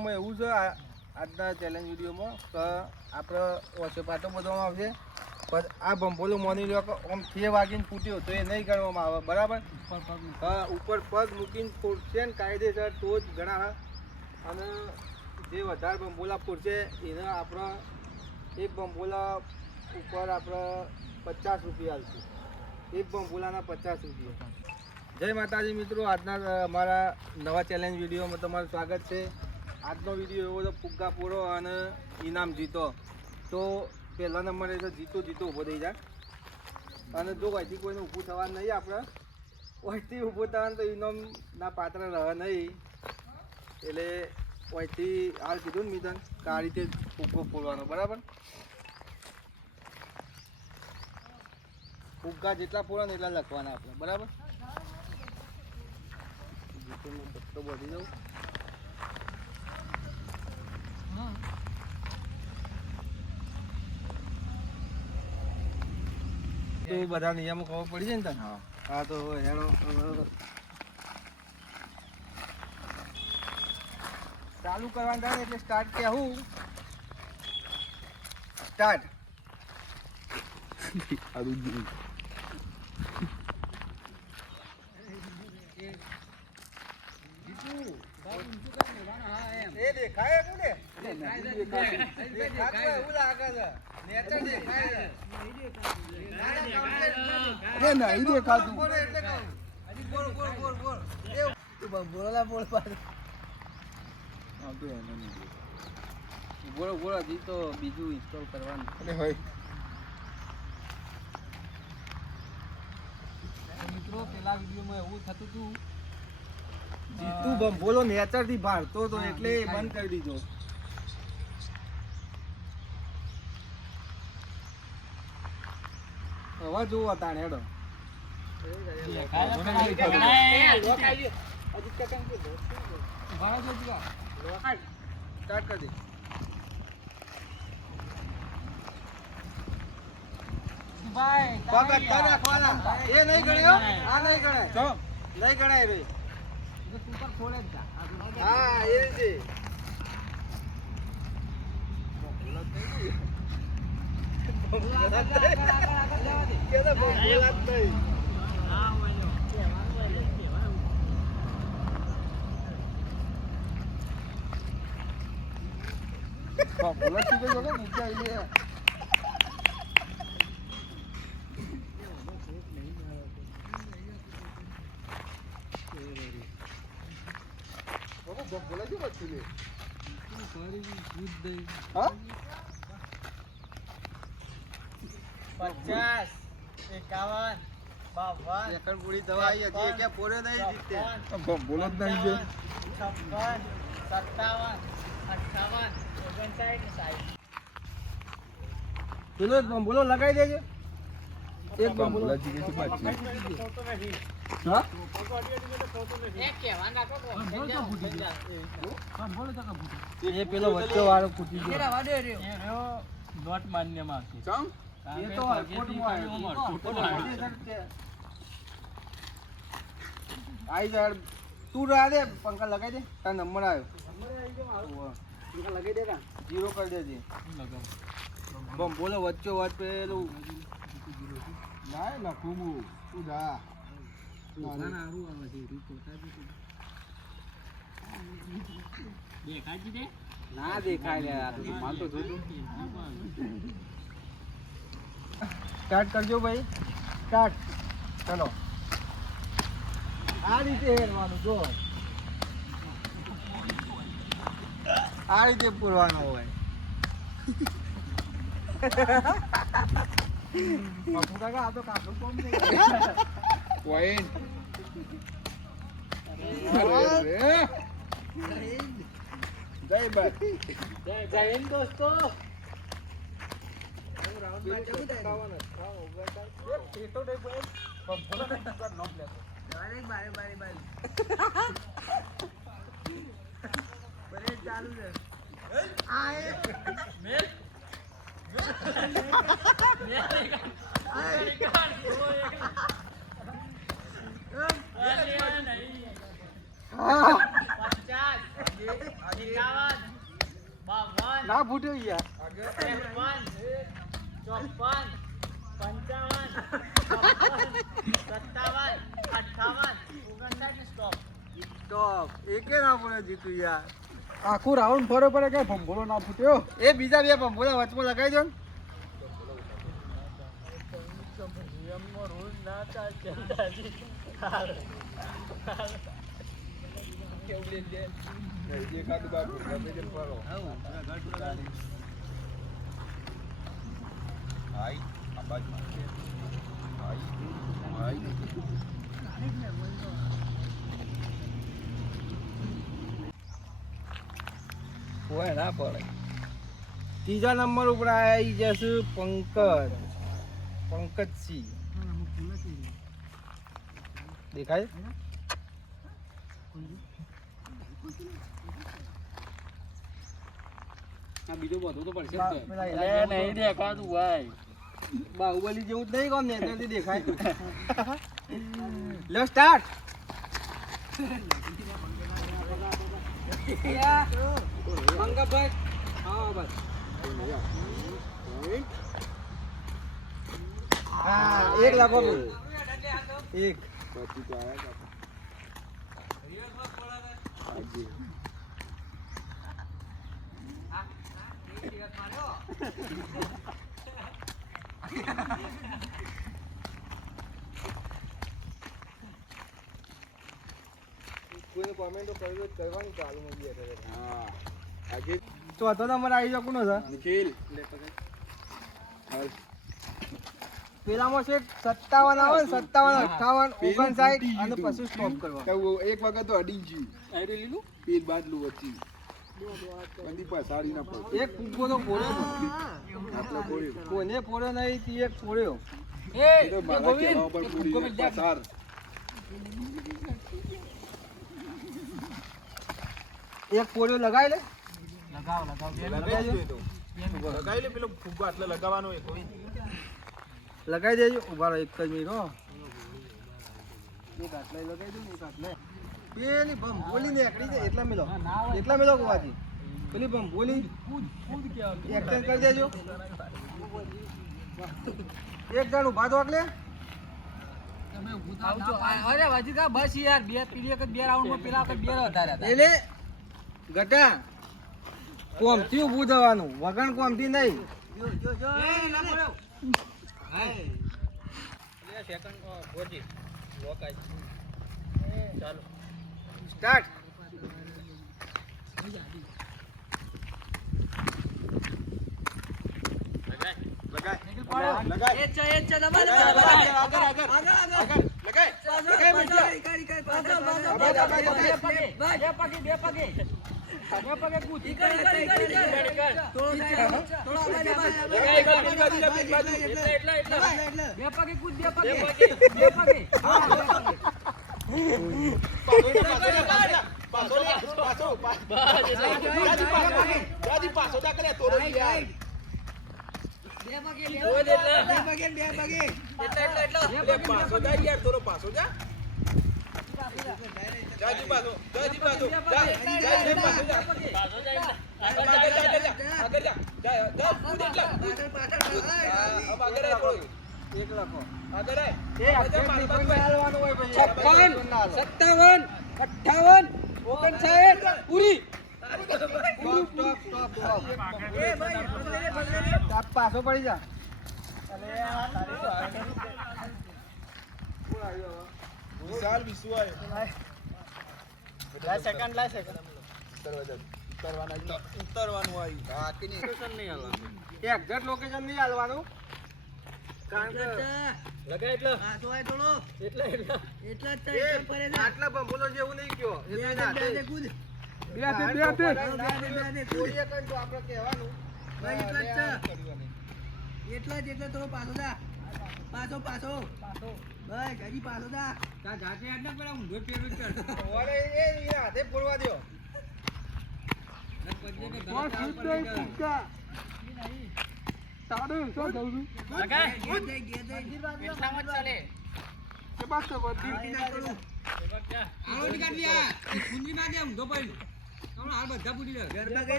વિડીયોમાં એવું છે, આજના ચેલેન્જ વિડીયોમાં કે આપણે ઓછો પાટો બધવામાં આવશે, પણ આ ભંભોલો માની લો કે આમ 6 વાગીને ફૂટ્યો તો એ નહીં ગણવામાં આવે, બરાબર? હા, ઉપર પગ મૂકીને ફૂટશે ને કાયદેસર તો જ ગણા. અને જે વધારે ભંભોલા ફૂટશે એને આપણે એક ભંભોલા ઉપર આપણે 50 રૂપિયા આપશું. એક ભંભોલાના 50 રૂપિયા. જય માતાજી મિત્રો, આજના અમારા નવા ચેલેન્જ વિડીયોમાં તમારું સ્વાગત છે. આજનો વિડીયો એવો તો ફુગ્ગા પૂરો અને ઇનામ જીતો. તો પહેલા નંબરે તો જીતો ઊભો થઈ જાય. અને જો અહીંથી કોઈને ઊભું થવાનું નહીં, આપણે અહીંથી ઊભું થવાનું તો ઇનામના પાત્ર રહે નહીં. એટલે અહીંથી હાલ કીધું ને મિતન કે આ રીતે ફુગ્ગો ફોડવાનો, બરાબર? ફુગ્ગા જેટલા ફોડો ને એટલા લખવાના આપણે, બરાબર? જીતોનો પત્તો બધી દઉં. તો બધા નિયમો ખબર પડી જાય ને તને? હા, તો હેડો ચાલુ કરવાનું થાય એટલે સ્ટાર્ટ કહેવું. સ્ટાર્ટ. એ દેખાય એવું ને? દેખાય એવું લાગે છે. નેચર દેખાય છે. નહીં દેખાતું. એટલે કહું. બોલ. બોલા બોલ પાડ. બોલો હજી તો બીજું ઇન્સ્ટોલ કરવાનું. અરે હોય મિત્રો, પેલા વિડીયોમાં એવું થતું હતું, જીતું ભંભોલો નેચર થી ભારતો હતો એટલે બંધ કરી દીધો. હવે જોવો તાણે હેડો. સ્ટાર્ટ કરી દે. એ નહીં ગણ્યો, આ નહીં ગણાય, નહીં ગણાય રે. હા, એ છે. બોલા શું વચ્ચે 50, 51, 52 એકર પૂરી દવા આવી હતી કે પોરે નહીં જીતે. બોલો જ નહીં છે. 56, 57, 58, 59, 60. પેલો બોલો લગાવી દેજો. એક બોલો જીગે છે પાછી. હા, એ પેલો વચ્ચે વાળો ફૂટી ગયો. નોટ માન્યમાં છે. ચમ એ તો કોર્ટમાં આઈ જાય. તું રહે દે, પંખા લગાવી દે. તારો નંબર આવ્યો. પંખા લગાવી દે. 0 કરી દેજે. બમ બોલો વચ્ચે વાત પેલું ના લખું તું જા. ના દેખાય. સ્ટાર્ટ કરજો ભાઈ, સ્ટાર્ટ. ચલો, આ રીતે હેરવાનું. જો આ રીતે પૂરવાનું હોય. આ તો કાઢું કોમ નહીં. જય હિન્દ દોસ્તો. ચાલુ છે. એકે ના પડે જીતું યાર. આખું રાઉન્ડ ફરે પડે કે ભંભોળો ના ફૂટ્યો. એ બીજા બે ભંભોલા વચમાં લગાવી દો ને. કોઈ ના પડે. ત્રીજા નંબર ઉપર આવી જશે પંકજસિંહ. દેખાય બીજો બધું તો પડશે નહીં દેખાતું ભાઈ. બાહુબલી જેવું જ નહીં કોમ ને એટલી દેખાય. લો સ્ટાર્ટ. પંકજભાઈ હા બસ હા એક લાખો એક. કોઈને કોમેન્ટો કરવાની ચાલુ મૂકી છે. હા આજે ચોથો નંબર આવી ગયો કોનો છે? નિખિલ. પેલામાં છે 57 આવે ને 57 58 59 અને પછી સ્ટોપ કરવા. એક વખત તો અડી ગયું આઈ લીધું પેટ બાટલું વચ્ચે બંદી પસાડી ના પડે એક ફૂગો તો ફોડ્યો આટલો ગોળ્યો કોને ફોડ્યો નહીં તે એક ફોડ્યો. એ તો મારા કેવા ઉપર પૂરી પસાર એક ફોડ્યો લગાવી લે. લગાઈ લે પેલો ફુગ્ગો આટલે લગાવવાનો એક હોય લગાવી દેજો. ઉભા રહો એક જ મિનિટ હો. એક આટલે લગાવી દઉં એક આટલે. પેલી ભંભોલી નીકળી જાય એટલા મેલો ગોવાથી. પેલી ભંભોલી એક્શન કરી દેજો. એક જણ ઉભા તો એટલે અરે વાજીકા બસ યાર બે પીડી એક બે રાઉન્ડમાં પેલા આપણે બે વધારે હતા એટલે ગટા કોમથી ઊભું થવાનું વગણ કોમથી નહીં. સ્ટાર્ટ. પાછો પડી જા. વિશાલ વિશ્વ ઉતરવાનું આવ્યું એક્ઝેક્ટ લોકેશન નહીં હાલવાનું. કારણ કે આટલા ભંભોલો જેવું નહીં કયો. આપણે કહેવાનું એટલા જ થોડો પાછો જા પાછો ભાઈ ગાડી પાછો જા તા જાતે આડ ના પેલા ઊંધો પેરું કર ઓરે એ હાથે ફોડવા દો. જા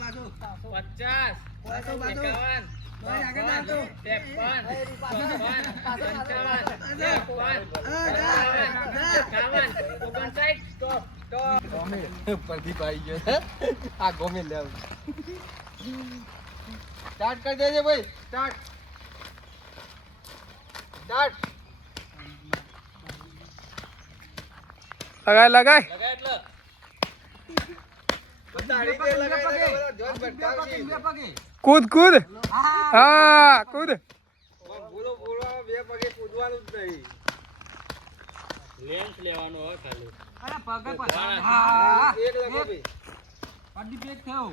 પાછો 50 51 બસ આગળ જા તો. 53, 54, 55, 56, 57, 58, 59, stop. પ્રદીપ આવી ગયો છે. આ ગોમે લેવ સ્ટાર્ટ કરી દેજે ભાઈ. સ્ટાર્ટ લગાય કૂદ કૂદ હા કૂદ બોલો બોલવામાં બે પગે કૂદવાનું જ નહીં. અરે પગ પર હા, એક લગો ભાઈ. અડી પેક થયો.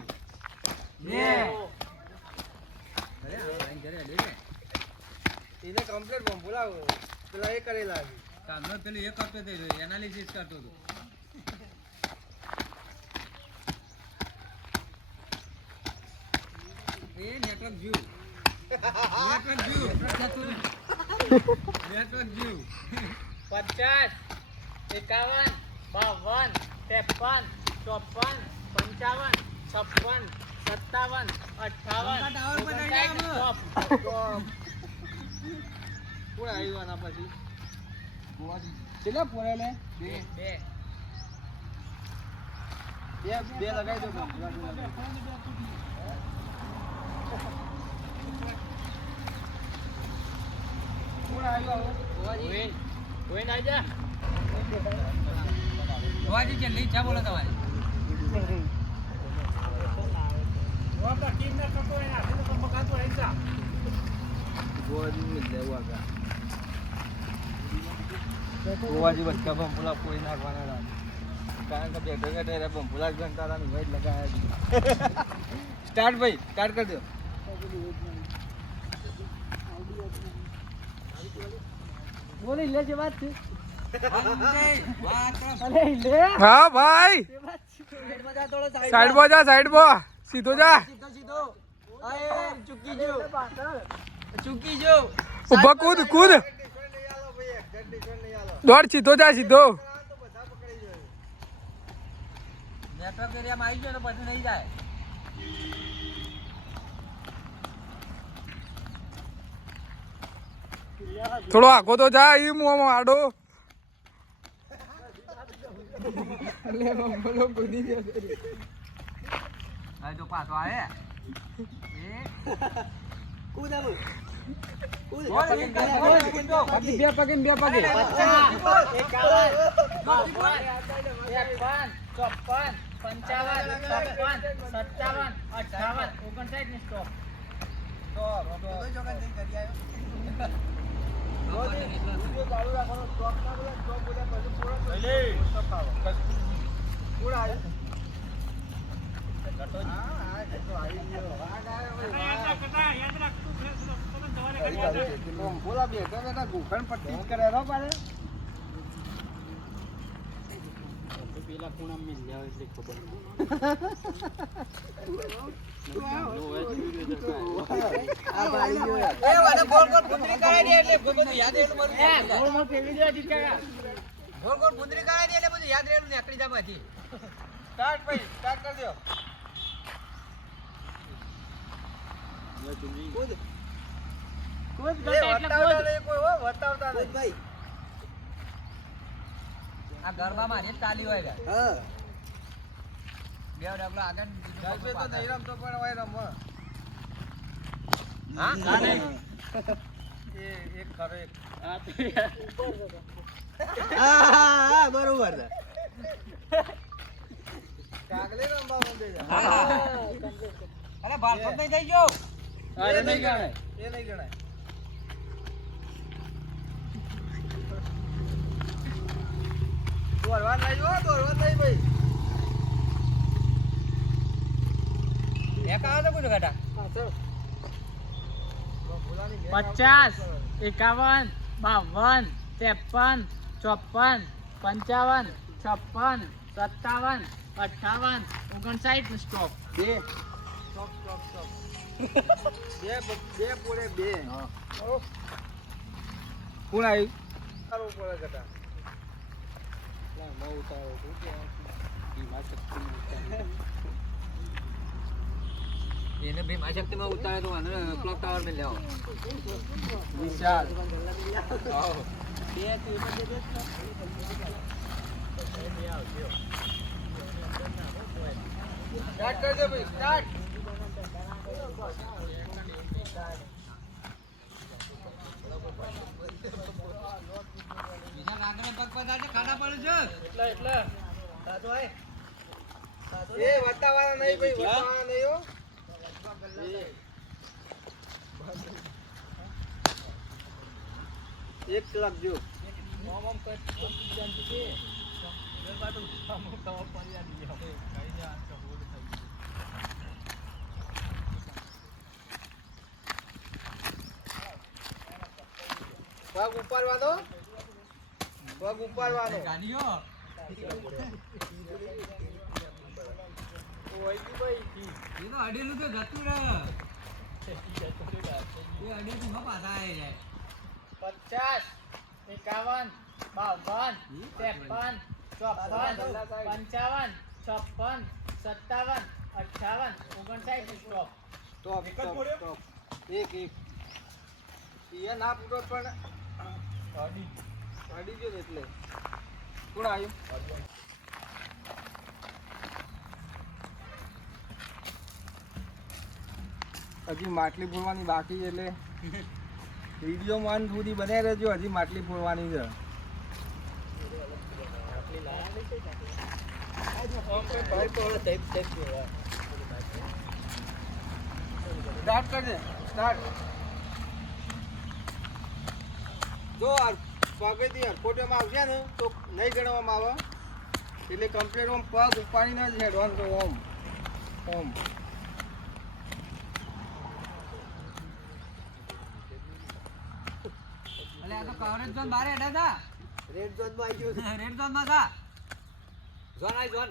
બે. એને કમ્પ્લીટ બોમ બોલાવો. પેલા એ કરેલા છે. કામનો પેલું એ કરતો હતો એનાલિસિસ કરતો હતો. એ network view network view 50, 51, 52, 53, 54, 55, 56, 57, 58, tower પર નહીં 59, જાવ. stop. કોણ આવ્યું આના પછી? કેટલા પોરે લે? બે બે. લગાવી દો. કોણ આવ્યું આવું? ગોવિંદ, ગોવિંદ આવી જા. જોવાજી કે નહીં, ચા બોલો તમારે? ગોવાજી બચ્ચા ભંભુલા કોઈ નાખવાના હતા. કારણ કે બેઠો બેઠો એને ભંભુલા જ ગણતા હતા ને ભાઈ લગાવ્યા. સ્ટાર્ટ ભાઈ, સ્ટાર્ટ કરી દો. બોલી લે જે વાત છે. હા ભાઈ સાઈડમાં જા સાઈડમાં સીધો જા ચૂકી જો. ઊભા કૂદ કૂદ દોડ સીધો જા સીધો નેટવર્ક એરિયામાં આવી ગયો તો પછી નહીં જાય. થોડો આખો તો જા ઈ મોં આડો હવે જો પાછો આવે. બે પગે ને બે પગે 50, 51, 52, 53, 54, 55, 57, 58, 59 ને stop. ચાલુ રાખવાનો. સ્ટોપ ના બોલે, સ્ટોપ બોલ્યા પછી પૂરો સ્ટોપ આવો. કોણ આવ્યું? બોલા બેઠા બેઠા ગુફન પટ્ટી કરે રો પાડે. પેલા ખૂણા મિલ જાવ એટલે ખબર ગોળ ગોળ ગુંદરી કરાવી દે એટલે બધું યાદ રહેલું બધું ગોળ માં ફેરવી દેવા જીત્યા. ગોળ ગોળ ગુંદરી કરાવી દે એટલે બધું યાદ રહેલું નીકળી જાય માંથી. સ્ટાર્ટ ભાઈ, સ્ટાર્ટ કરી દો. કૂદ એ ઘટે એટલે વટાવતા કૂદ. નહીં કોઈ હો, વટાવતા નહીં. આ ગરબા માં જ ચાલી હોય બે ડબલા આગળ ગરબે તો નહીં રમતો પણ હોય રમો. હા એ એક ખરો એક. હા તો બરોબર છે. કાગલે રમવા માંડે છે. અરે બાળકો નહીં થઈ ગયો. એ નહીં ગણાય. એ નહીં ગણાય. દોડવા નહીં હો, દોડવા નહીં ભાઈ. એક આવે તો કુછ ઘટા. ભોલાની ઘેર 50, 51, 52, 53, 54, 56, 57, 58, 59 ને stop. બે. Stop, stop, stop. બે પોળે બે. કોણ આવ્યું? તારું પોળે ઘટા. ના, ન ઉતારો. શું કહેવાય? ઈ વાત જ એને ભીમ શક્તિમાં ઉતારે તો વાંધો નહીં, ક્લોક ટાવર મેં લેવો. વિશાલ સ્ટાર્ટ કરી દે ભાઈ સ્ટાર્ટ. બીજા નાગરે પગ પધારજે, ખાડા પડે છે. સાચું હોય? એ વાતાવરણ નહીં ભાઈ, વાતાવરણ નહીં હો. એક લાગજો. પગ ઉપાડવાનો, પગ ઉપાડવાનો. ગાડીઓ. એ તો અડેલું તો જતું રહે. એ અડેલું હા પાછા આવી જાય. 50, 51, 52, 53, 54, 55, 56, 57, 58, 59 સ્ટોપ. Stop stop stop. એક એક એ ના પૂરો પણ અડી ગયો ને એટલે કોણ આવ્યું? હજી માટલી ફોડવાની બાકી છે એટલે વિડીયોમાં અંત સુધી બનાવી રહેજો. હજી માટલી ફોડવાની છે. સ્ટાર્ટ કરી દે સ્ટાર્ટ. જો પગેથી હરકોટીમાં આવશે ને તો નહીં ગણવામાં આવે, એટલે કમ્પ્લીટ ઓમ પગ ઉપાડીને જ હેડવાનું. તો ઓમ ઓમ અલે આ તો કવરેજ ઝોન બારે હેડા હતા. રેડ ઝોનમાં આવી ગયું. રેડ ઝોન માં હતા. ઝોન આઈ ઝોન.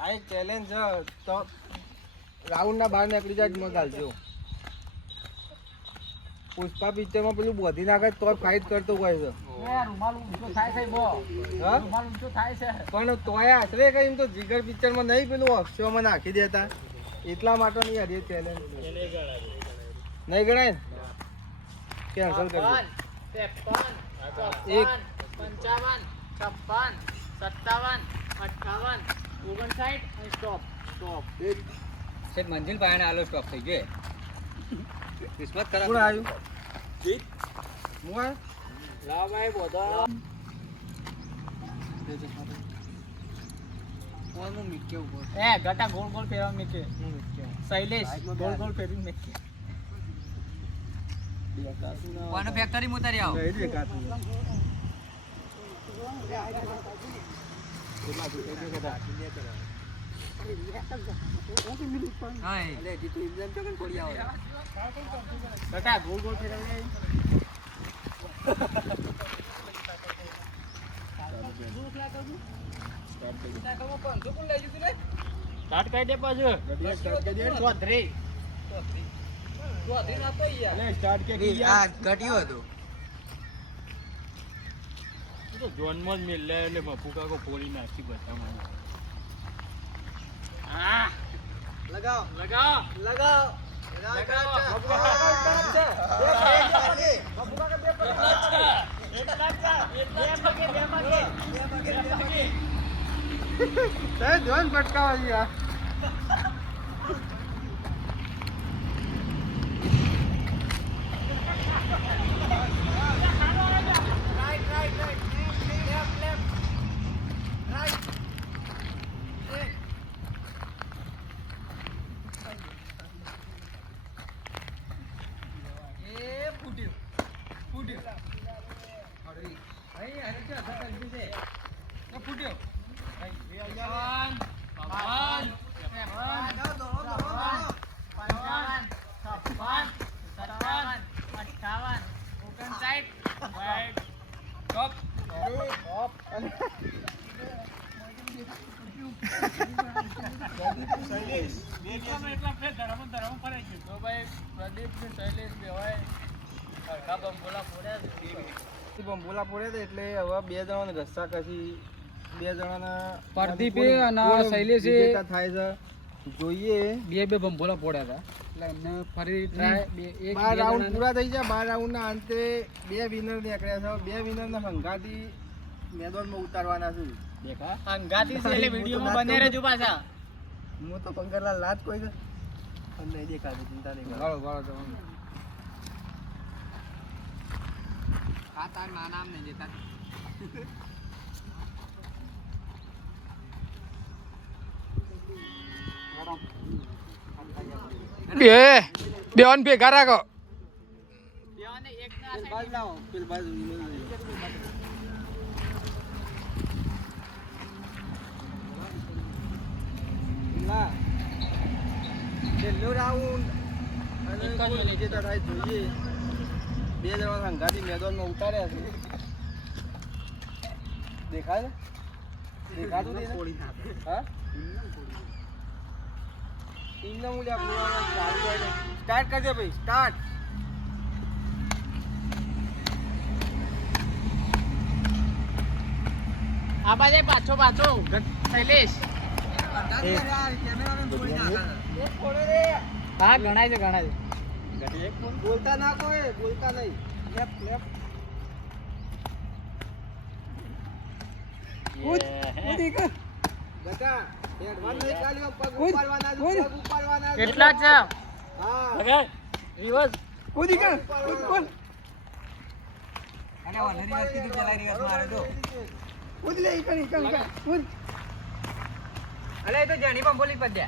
આ એક ચેલેન્જ છે તો રાઉન્ડના બહાર નીકળી જાય મગ હાલજો. પુષ્પા પિક્ચરમાં પેલું બોધી નાખે તો ફાઇટ કરતો હોય છે. રૂમાલ ઊંચો થાય છે બો. હા રૂમાલ ઊંચો થાય છે. પણ તોય આશરે કઈ તો જીગર પિક્ચરમાં નહીં પેલું અક્ષરમાં નાખી દેતા, એટલા માટે નહીં હરી ચેલેન્જ નહીં ગણાય ને કેન્સલ કરજો. 53, 54, 55, 56, 57, 58, 59 અને સ્ટોપ. સ્ટોપ. છે મંજિલ પાસે આલો સ્ટોપ થઈ ગયો. કિસ્મત ખરાબ. કોણ આવ્યું? જીત હું આવ્યો? લાવ ભાઈ બોધો. કોનું મીકે ઉભો એ ગટા ગોળ ગોળ ફેરવા મીકે. શૈલેષ ગોળ ગોળ ફેરવી મીકે. કોનો ફેક્ટરી ઉતારી આવો. નહીં દેખાતું. હા અલે હજી તું એમ તો કોડી આવે. ગટા ગોળ ગોળ ફેરવી. સ્ટાર્ટ કરી દે પાછું. ચૌધરી. અલે સ્ટાર્ટ કે આ ઘટ્યું હતું. તો જોનમાં જ મિલ લે એટલે બપુ કાકો ફોડી નાખી બધામાં. હા લગાવ લગાવ લગાવ ધોન પટકાવા યાર. બંબોલા પડ્યા હતા એટલે હવે બે જણાને રસ્તા કશી બે જણાના પ્રદીપે કોણ- અને કોણ શૈલેષે વિજેતા થાય છે જોઈએ. બે બંબોલા પડ્યા હતા એટલે એમને ફરી ટ્રાય એક 12 રાઉન્ડ પૂરા થઈ ગયા. 12 રાઉન્ડના અંતે 2 વિનર નીકળ્યા છે. 2 વિનરના હંગાથી મેદાનમાં ઉતારવાના છે. દેખા અંગાતી છે એટલે વિડીયોમાં બને રહેજો પાછા. હું તો પંકજલાલ લાજ કોઈ છે પણ નહીં દેખાતું, ચિંતા નહીં કરો. વાળો વાળો જવાનું. આ તાર નામ નહીં દેતા. બે ઓન ભેગા રાખો. પેલ બાજુ લાવો, પેલ બાજુ winner લઈ લો. ના. છેલ્લો round અને એક જ કોણ minute. વિજેતા થાય જોઈએ. 2 જણા હંગાથી મેદાનમાં ઉતાર્યા છે. દેખાય છે? દેખાતું નહીં ને? હા? ટીમને હું લ્યા બોલાવવાનું ચાલુ હોય ને. સ્ટાર્ટ કરજે ભાઈ, સ્ટાર્ટ. આ બાજુ પાછો પાછો શૈલેષ. હા ગણાય છે ગણાય છે. બોલતા ના કોઈ, બોલતા નહીં. Left left. બટા, એડવાન્સ નહીં ચાલ્યો, પગ ઉપાડવાના છે, પગ ઉપાડવાના છે. કેટલા છે? હા. રિવર્સ. કૂદી કર, કૂદ. અરે ઓને રિવર્સ કીધું, પેલા રિવર્સ મારે તો. કૂદ લે, ઈ કર, કૂદ. અલે એ તો જણી બંબોલી પર દે.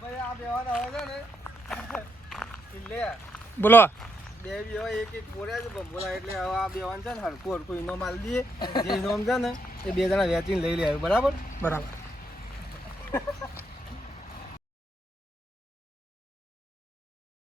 ભાઈ આ બેવાના હોય છે ને લે બોલો. બે બી હોય એક એક બોલ્યા છે બોલા એટલે હવે આ બેવાન છે ને હરખું હરખું ઇનામ આલી દઈએ. જે ઇનામ છે ને એ 2 જણા વેચીને લઈ લે બરાબર. બરાબર.